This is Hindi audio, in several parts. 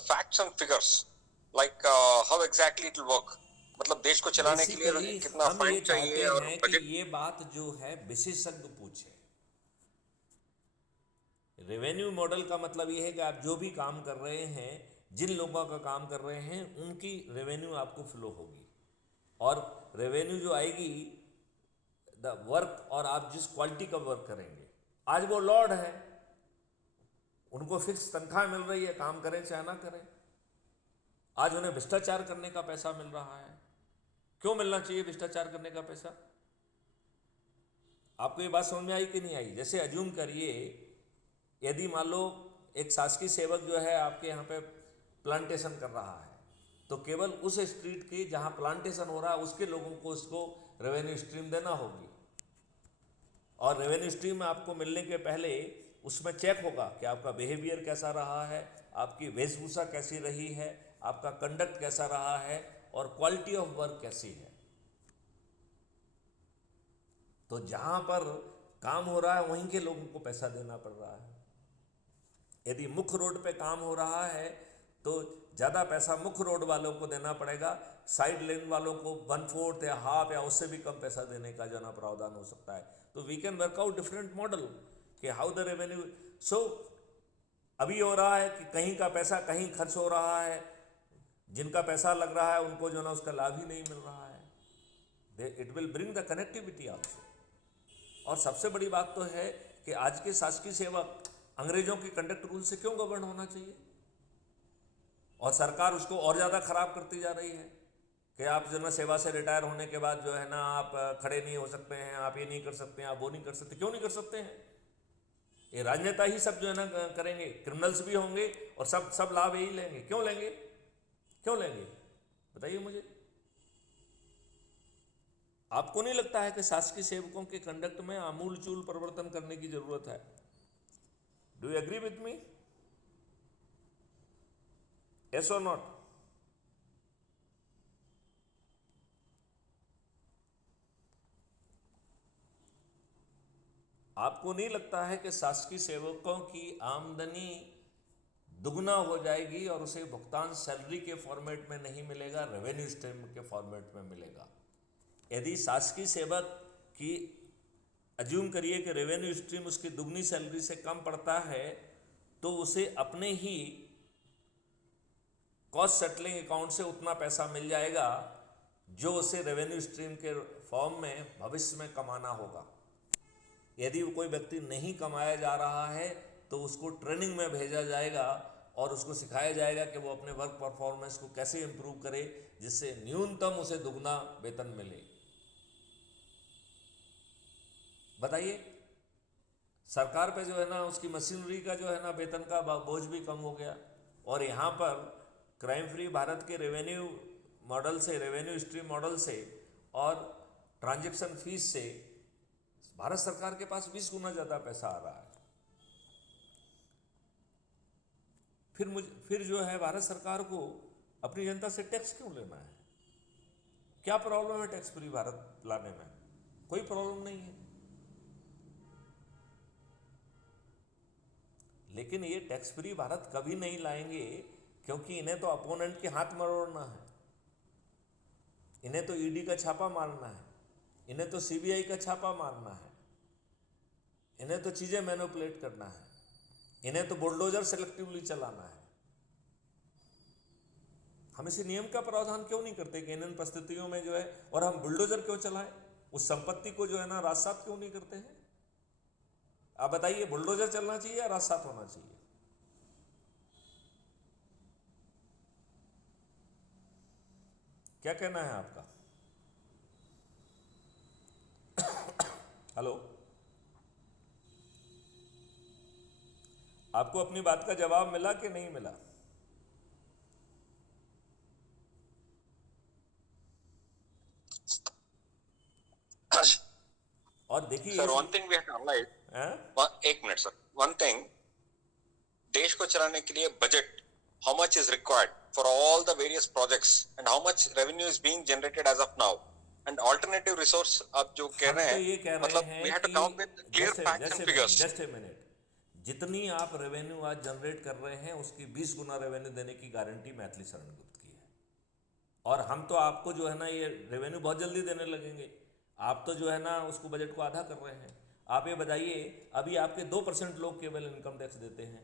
facts and figures, like how exactly it will work. मतलब देश को चलाने के लिए बेसिकली कितना हम ये फंड चाहते चाहिए और हैं कि बजट। ये बात जो है विशेषज्ञ पूछे। रेवेन्यू मॉडल का मतलब ये है कि आप जो भी काम कर रहे हैं, जिन लोगों का काम कर रहे हैं, उनकी रेवेन्यू आपको फ्लो होगी, और रेवेन्यू जो आएगी द वर्क, और आप जिस क्वालिटी का वर्क करेंगे। आज वो लॉर्ड है, उनको फिक्स तनख्वाह मिल रही है, काम करें चाहे ना करें। आज उन्हें भ्रष्टाचार करने का पैसा मिल रहा है। क्यों मिलना चाहिए भ्रष्टाचार करने का पैसा? आपको ये बात समझ में आई कि नहीं आई? जैसे अज्यूम करिए, यदि मान लो एक शासकीय सेवक जो है आपके यहाँ पे प्लांटेशन कर रहा है, तो केवल उस स्ट्रीट की जहाँ प्लांटेशन हो रहा है उसके लोगों को उसको रेवेन्यू स्ट्रीम देना होगी, और रेवेन्यू स्ट्रीम में आपको मिलने के पहले उसमें चेक होगा कि आपका बिहेवियर कैसा रहा है, आपकी वेशभूषा कैसी रही है, आपका कंडक्ट कैसा रहा है, और क्वालिटी ऑफ वर्क कैसी है। तो जहाँ पर काम हो रहा है वहीं के लोगों को पैसा देना पड़ रहा है। यदि मुख्य रोड पे काम हो रहा है तो ज़्यादा पैसा मुख्य रोड वालों को देना पड़ेगा, साइड लेन वालों को 1/4 या हाफ या उससे भी कम पैसा देने का जो ना प्रावधान हो सकता है। तो we can work out different model कि हाउ द रेवेन्यू। सो अभी हो रहा है कि कहीं का पैसा कहीं खर्च हो रहा है, जिनका पैसा लग रहा है उनको जो ना उसका लाभ ही नहीं मिल रहा है। It will bring the connectivity also. और सबसे बड़ी बात तो है कि आज के शासकीय सेवक अंग्रेजों के कंडक्ट रूल से क्यों गवर्न होना चाहिए, और सरकार उसको और ज़्यादा खराब करती जा रही है कि आप जो ना सेवा से रिटायर होने के बाद जो है ना आप खड़े नहीं हो सकते हैं, आप ये नहीं कर सकते हैं, आप वो नहीं कर सकते। क्यों नहीं कर सकते हैं? ये राजनेता ही सब जो है ना करेंगे, क्रिमिनल्स भी होंगे और सब सब लाभ यही लेंगे। क्यों लेंगे? क्यों लेंगे बताइए मुझे। आपको नहीं लगता है कि शासकीय सेवकों के कंडक्ट में आमूल चूल परिवर्तन करने की जरूरत है? Do you agree with me? Yes और नॉट? आपको नहीं लगता है कि शासकीय सेवकों की आमदनी दुगना हो जाएगी और उसे भुगतान सैलरी के फॉर्मेट में नहीं मिलेगा, रेवेन्यू स्ट्रीम के फॉर्मेट में मिलेगा? यदि शासकीय सेवक की अज्यूम करिए कि रेवेन्यू स्ट्रीम उसकी दुगनी सैलरी से कम पड़ता है, तो उसे अपने ही कॉस्ट सेटलिंग अकाउंट से उतना पैसा मिल जाएगा जो उसे रेवेन्यू स्ट्रीम के फॉर्म में भविष्य में कमाना होगा। यदि कोई व्यक्ति नहीं कमाया जा रहा है तो उसको ट्रेनिंग में भेजा जाएगा और उसको सिखाया जाएगा कि वो अपने वर्क परफॉर्मेंस को कैसे इंप्रूव करे जिससे न्यूनतम उसे दुगना वेतन मिले। बताइए, सरकार पे जो है ना उसकी मशीनरी का जो है ना वेतन का बोझ भी कम हो गया, और यहाँ पर क्राइम फ्री भारत के रेवेन्यू मॉडल से, रेवेन्यू स्ट्रीम मॉडल से और ट्रांजैक्शन फीस से भारत सरकार के पास 20 गुना ज़्यादा पैसा आ रहा है। फिर जो है भारत सरकार को अपनी जनता से टैक्स क्यों लेना है? क्या प्रॉब्लम है टैक्स फ्री भारत लाने में? कोई प्रॉब्लम नहीं है। लेकिन ये टैक्स फ्री भारत कभी नहीं लाएंगे, क्योंकि इन्हें तो अपोनेंट के हाथ मरोड़ना है, इन्हें तो ईडी का छापा मारना है, इन्हें तो सीबीआई का छापा मारना है, इन्हें तो चीज़ें मैनिपुलेट करना है, इन्हें तो बुलडोजर सेलेक्टिवली चलाना है। हम इसी नियम का प्रावधान क्यों नहीं करते कि इन परिस्थितियों में जो है, और हम बुलडोजर क्यों चलाएं? उस संपत्ति को जो है ना राजसात क्यों नहीं करते हैं? आप बताइए, बुलडोजर चलना चाहिए या राजसात होना चाहिए? क्या कहना है आपका? हेलो, आपको अपनी बात का जवाब मिला कि नहीं मिला? और देखिए sir, one thing we have to analyse, एक मिनट सर, वन थिंग, देश को चलाने के लिए budget, how much is required for all the various projects and how much revenue is being generated as of now, and alternative resource आप जो कह रहे हम तो हैं, ये कह रहे मतलब हैं we have to कि come up with clear facts and figures. Just a minute, जितनी आप रेवेन्यू आज जनरेट कर रहे हैं उसकी 20 गुना रेवेन्यू देने की गारंटी मैथिली शरण गुप्त की है। और हम तो आपको जो है ना ये रेवेन्यू बहुत जल्दी देने लगेंगे। आप तो जो है ना उसको बजट को आधा कर रहे हैं। आप ये बताइए, अभी आपके 2% लोग केवल इनकम टैक्स देते हैं।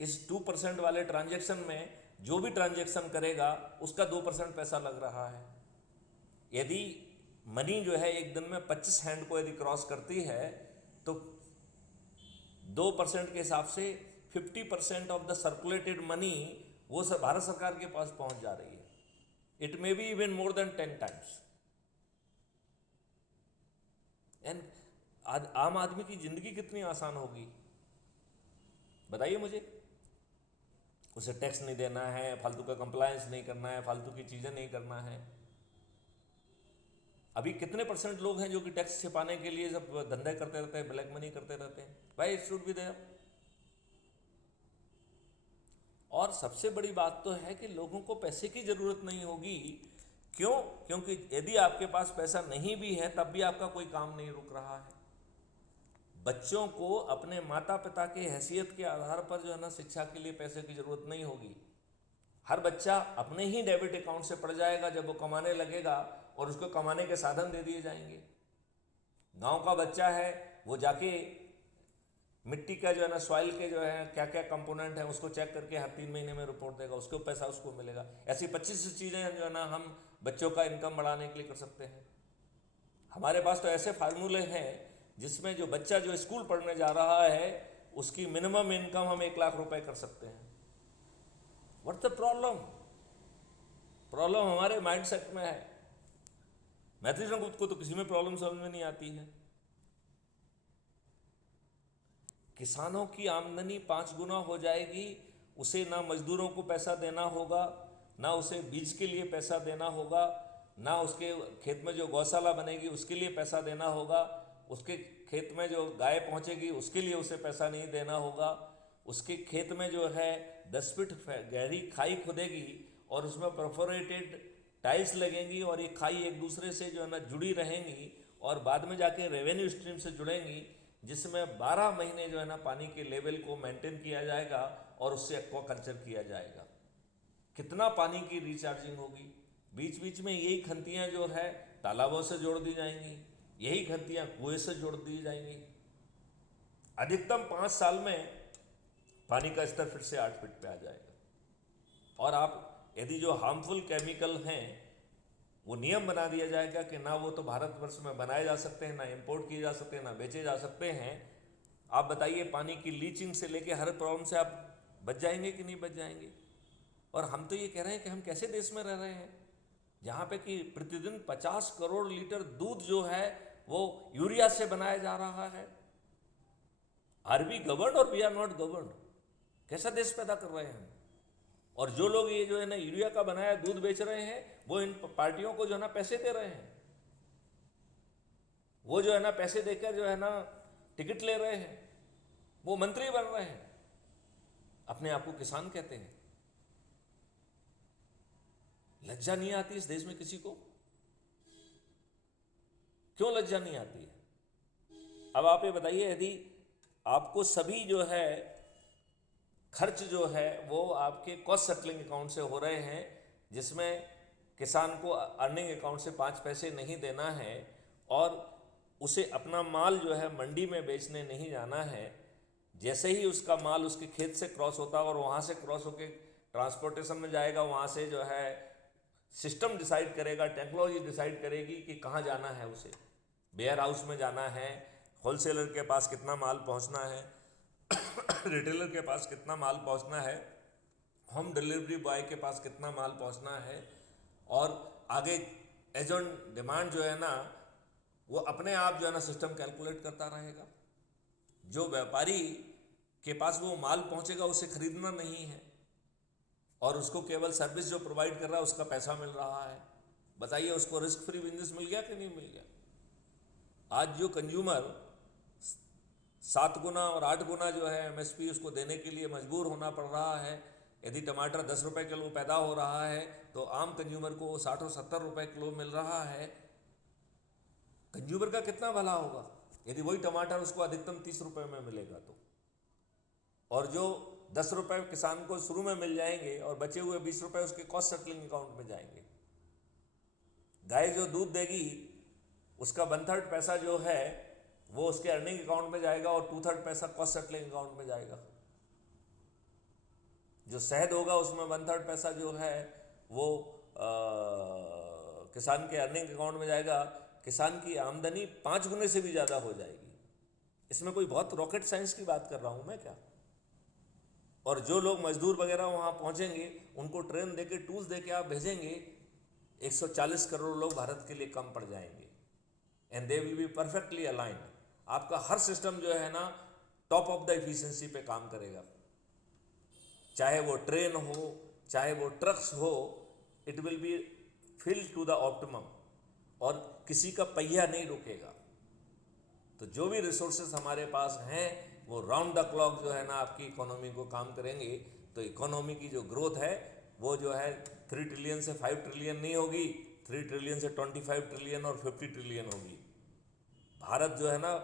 इस 2% वाले ट्रांजैक्शन में जो भी ट्रांजैक्शन करेगा उसका 2% पैसा लग रहा है। यदि मनी जो है एक दिन में 25 हैंड को यदि क्रॉस करती है तो 2% के हिसाब से 50% ऑफ द सर्कुलेटेड मनी वो सब भारत सरकार के पास पहुंच जा रही है। It may be even more than 10 times. And आम आदमी की जिंदगी कितनी आसान होगी बताइए मुझे। उसे टैक्स नहीं देना है, फालतू का कंप्लायंस नहीं करना है, फालतू की चीज़ें नहीं करना है। अभी कितने % लोग हैं जो कि टैक्स छिपाने के लिए जब धंधे करते रहते हैं, ब्लैक मनी करते रहते हैं। भाई इट शुड बी देयर। और सबसे बड़ी बात तो है कि लोगों को पैसे की ज़रूरत नहीं होगी। क्यों? क्योंकि यदि आपके पास पैसा नहीं भी है तब भी आपका कोई काम नहीं रुक रहा है। बच्चों को अपने माता पिता के हैसियत के आधार पर जो है ना शिक्षा के लिए पैसे की ज़रूरत नहीं होगी। हर बच्चा अपने ही डेबिट अकाउंट से पड़ जाएगा जब वो कमाने लगेगा और उसको कमाने के साधन दे दिए जाएंगे। गांव का बच्चा है वो जाके मिट्टी का जो है ना सॉइल के जो है क्या क्या कंपोनेंट है उसको चेक करके हर 3 महीने में रिपोर्ट देगा, उसको पैसा उसको मिलेगा। ऐसी 25 चीज़ें जो है ना हम बच्चों का इनकम बढ़ाने के लिए कर सकते हैं। हमारे पास तो ऐसे फार्मूले हैं जिसमें जो बच्चा जो स्कूल पढ़ने जा रहा है उसकी मिनिमम इनकम हम 1 लाख रुपए कर सकते हैं। What's the problem? प्रॉब्लम हमारे माइंडसेट में है। मैथिली शरण गुप्त को तो किसी में प्रॉब्लम समझ में नहीं आती है। किसानों की आमदनी 5 गुना हो जाएगी, उसे ना मजदूरों को पैसा देना होगा, ना उसे बीज के लिए पैसा देना होगा, ना उसके खेत में जो गौशाला बनेगी उसके लिए पैसा देना होगा, उसके खेत में जो गाय पहुंचेगी उसके लिए उसे पैसा नहीं देना होगा, उसके खेत में जो है 10 फीट गहरी खाई खुदेगी और उसमें परफोरेटेड टाइल्स लगेंगी और ये खाई एक दूसरे से जो है ना जुड़ी रहेंगी और बाद में जाके रेवेन्यू स्ट्रीम से जुड़ेंगी, जिसमें 12 महीने जो है ना पानी के लेवल को मेंटेन किया जाएगा और उससे एक्वाकल्चर किया जाएगा। कितना पानी की रिचार्जिंग होगी। बीच बीच में यही खंतियाँ जो है तालाबों से जोड़ दी जाएंगी, यही खंतियाँ कुएं से जोड़ दी जाएंगी। अधिकतम 5 साल में पानी का स्तर फिर से 8 फीट पे आ जाएगा। और आप यदि जो हार्मफुल केमिकल हैं वो नियम बना दिया जाएगा कि ना वो तो भारतवर्ष में बनाए जा सकते हैं, ना इंपोर्ट किए जा सकते हैं, ना बेचे जा सकते हैं। आप बताइए पानी की लीचिंग से लेके हर प्रॉब्लम से आप बच जाएंगे कि नहीं बच जाएंगे? और हम तो ये कह रहे हैं कि हम कैसे देश में रह रहे हैं जहाँ पे कि प्रतिदिन 50 करोड़ लीटर दूध जो है वो यूरिया से बनाया जा रहा है। आर वी गवर्नड और वी आर नॉट गवर्नड? कैसा देश पैदा कर रहे हैं? और जो लोग ये जो है ना यूरिया का बनाया दूध बेच रहे हैं वो इन पार्टियों को जो है ना पैसे दे रहे हैं। वो जो है ना पैसे देकर जो है ना टिकट ले रहे हैं, वो मंत्री बन रहे हैं, अपने आप को किसान कहते हैं। लज्जा नहीं आती इस देश में किसी को? क्यों लज्जा नहीं आती है? अब आप ये बताइए, यदि आपको सभी जो है खर्च जो है वो आपके कॉस्ट सेटलिंग अकाउंट से हो रहे हैं, जिसमें किसान को अर्निंग अकाउंट से 5 पैसे नहीं देना है और उसे अपना माल जो है मंडी में बेचने नहीं जाना है। जैसे ही उसका माल उसके खेत से क्रॉस होता है और वहाँ से क्रॉस होकर ट्रांसपोर्टेशन में जाएगा, वहाँ से जो है सिस्टम डिसाइड करेगा, टेक्नोलॉजी डिसाइड करेगी कि कहाँ जाना है उसे। वेयर हाउस में जाना है, होलसेलर के पास कितना माल पहुँचना है, रिटेलर के पास कितना माल पहुंचना है, होम डिलीवरी बॉय के पास कितना माल पहुंचना है, और आगे एज ऑन डिमांड जो है ना वो अपने आप जो है ना सिस्टम कैलकुलेट करता रहेगा। जो व्यापारी के पास वो माल पहुंचेगा उसे खरीदना नहीं है और उसको केवल सर्विस जो प्रोवाइड कर रहा है उसका पैसा मिल रहा है। बताइए उसको रिस्क फ्री बिजनेस मिल गया कि नहीं मिल गया? आज जो कंज्यूमर 7 गुना और 8 गुना जो है MSP उसको देने के लिए मजबूर होना पड़ रहा है। यदि टमाटर 10 रुपये किलो पैदा हो रहा है तो आम कंज्यूमर को 60 और 70 रुपये किलो मिल रहा है। कंज्यूमर का कितना भला होगा यदि वही टमाटर उसको अधिकतम 30 रुपये में मिलेगा तो? और जो 10 रुपए किसान को शुरू में मिल जाएंगे और बचे हुए 20 रुपए उसके कॉस्ट सेटलिंग अकाउंट में जाएंगे। गाय जो दूध देगी उसका 1/3 पैसा जो है वो उसके अर्निंग अकाउंट में जाएगा और 2/3 पैसा कॉस्ट सेटलिंग अकाउंट में जाएगा। जो शहद होगा उसमें 1/3 पैसा जो है वो किसान के अर्निंग अकाउंट में जाएगा। किसान की आमदनी 5 गुने से भी ज़्यादा हो जाएगी। इसमें कोई बहुत रॉकेट साइंस की बात कर रहा हूँ मैं क्या? और जो लोग मजदूर वगैरह वहाँ पहुँचेंगे उनको ट्रेन देके टूल्स देके आप भेजेंगे, 140 करोड़ लोग भारत के लिए कम पड़ जाएंगे and they will be perfectly aligned. आपका हर सिस्टम जो है ना टॉप ऑफ द एफिशिएंसी पे काम करेगा, चाहे वो ट्रेन हो चाहे वो ट्रक्स हो, it will be fill to the optimum और किसी का पहिया नहीं रुकेगा। तो जो भी रिसोर्सेज हमारे पास हैं वो राउंड द क्लॉक जो है ना आपकी इकोनॉमी को काम करेंगे। तो इकोनॉमी की जो ग्रोथ है वो जो है 3 ट्रिलियन से 5 ट्रिलियन नहीं होगी, 3 ट्रिलियन से 25 ट्रिलियन और 50 ट्रिलियन होगी। भारत जो है ना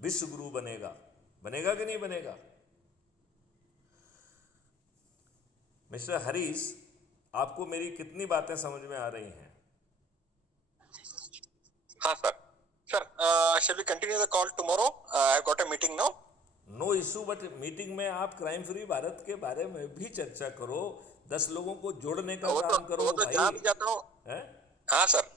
विश्व गुरु बनेगा। बनेगा कि नहीं बनेगा? मिस्टर हरीश, आपको मेरी कितनी बातें समझ में आ रही हैं? हाँ sir. Sir, shall we continue the call tomorrow? I've got a meeting now. No issue, but meeting में आप क्राइम फ्री भारत के बारे में भी चर्चा करो, 10 लोगों को जोड़ने का काम करो वो तो भाई। जहाँ भी जाता हूँ, हैं? हाँ सर,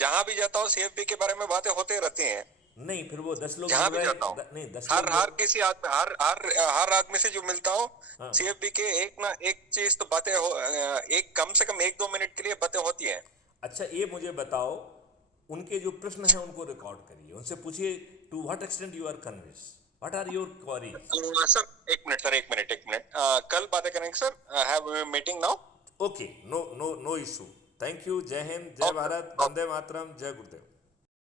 जहाँ भी जाता हूँ CFP के बारे में बातें होते रहती हैं। नहीं, फिर वो 10 लोग जहाँ जुड़ भी रहे जाता हूँ, नहीं 10 हर लोग हर किसी आदमी हर आदमी से जो मिलता हूँ, हाँ। CFP के एक ना एक चीज तो बातें हो, एक कम से कम 1-2 मिनट के लिए बातें होती हैं। अच्छा, ये मुझे बताओ, उनके जो प्रश्न हैं उनको रिकॉर्ड करिए, उनसे पूछिए to what extent you are convinced, what are your query. Sir एक मिनट, कल बातें करेंगे sir. Have meeting now. Okay, no issue. Thank you. जय हिंद, जय भारत, वंदे मातरम, जय गुरुदेव।